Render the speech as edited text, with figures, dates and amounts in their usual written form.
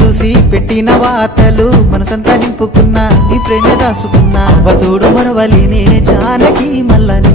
చూసి పెట్టిన వాతలు మనసంతా నింపుకున్నా నీ ప్రేమ దాసుకున్నా అవతోడు మరవలినే జానకి మల్ల నిన్ను